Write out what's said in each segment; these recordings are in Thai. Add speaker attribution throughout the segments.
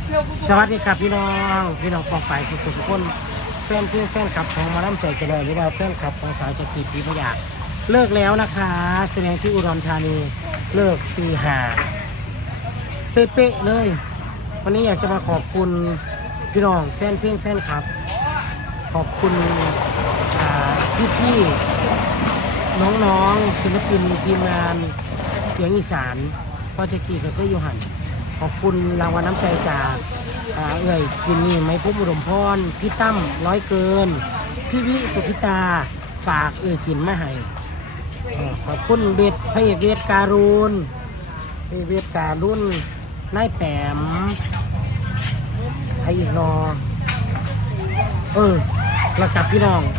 Speaker 1: สวัสดีครับพี่น้องปองไปสุขุสุขคนแฟนเพื่อนแฟนคลับของมาล้ำใจกันเลยหรือว่าแฟนคลับของสาวจักรีปีพยาเลิกแล้วนะคะแสดงที่อุดรธานีเลิกตีห้าเป๊ะๆเลยวันนี้อยากจะมาขอบคุณพี่น้องแฟนเพื่อนแฟนคลับขอบคุณพี่ๆน้องๆศิลปินทีมงานเสียงอีสานพ่อจักรีกับก็อยู่หันขอบคุณรางวัลน้ำใจจากเอ่ยจินนี่ไม้พุ่มอุดมพรพี่ตั้มร้อยเกินพี่วิสุพิตาฝากจินมาให้ขอบคุณเบสพระเอกเวทการุณเวทการุณนายแปมไออีกนอแล้วกับพี่น้อง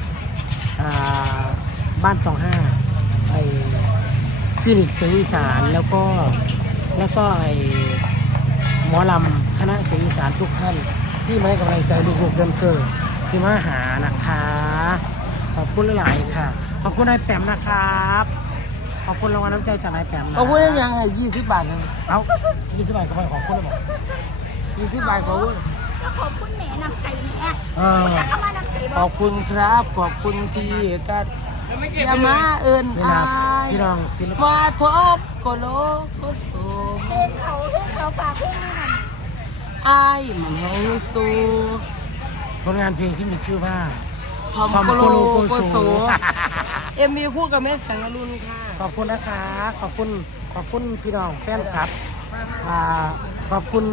Speaker 1: บ้านตองห้าไอฟินิกเสียงอีสานแล้วก็ไอหมอลำคณะเสียงอีสานทุกท่านที่มาให้กำลังใจลูกๆเดนเซอร์ที่มาหานะคะขอบคุณหลายๆค่ะขอบคุณนายแปมนะครับขอบคุณรางวัลน้ำใจจากนายแปมนะ
Speaker 2: เขาพูดยังไง20 บาทนึง
Speaker 1: เอา20 บาทก็ไปขอบคุณเลยบอก
Speaker 2: 20 บาทเขาพูด
Speaker 3: ขอบคุณแม่นำใจแม่
Speaker 1: จะ
Speaker 3: เข้ามานำใจบ
Speaker 2: ขอบคุณครับขอบคุณที่กันอย่ามาเอิญอาย
Speaker 1: พี่น้องศิลปะ
Speaker 2: มาทบก็โลกก็สูง
Speaker 3: เพลงเขาฝากเพลงนี่นั่น
Speaker 2: อายมันให้สู้
Speaker 1: ผลงานเพลงที่มีชื่อว่า
Speaker 2: พอมโกโลโกโซมีคู่กับแม่แสงอรุณค่ะ
Speaker 1: ขอบคุณนะคะขอบคุณพี่น้องแฟนคลับขอบคุณ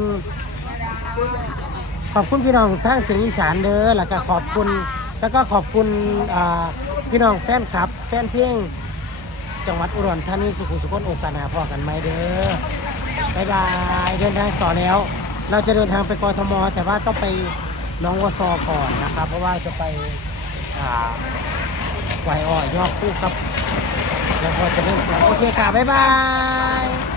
Speaker 1: พี่น้องทางเสียงอีสานเด้อแล้วก็ขอบคุณพี่น้องแฟนคลับแฟนเพลงจังหวัดอุดรธานีสุขุมสุขนโอกาสหาพอกันไหมเด้อบ๊ายบายเดินทางต่อแล้วเราจะเดินทางไปกทมแต่ว่าต้องไปน้องวสก่อนนะครับเพราะว่าจะไปไหวอ่อยยอดคู่ครับแล้วพอจะเริ่มโอเคค่ะบ๊ายบาย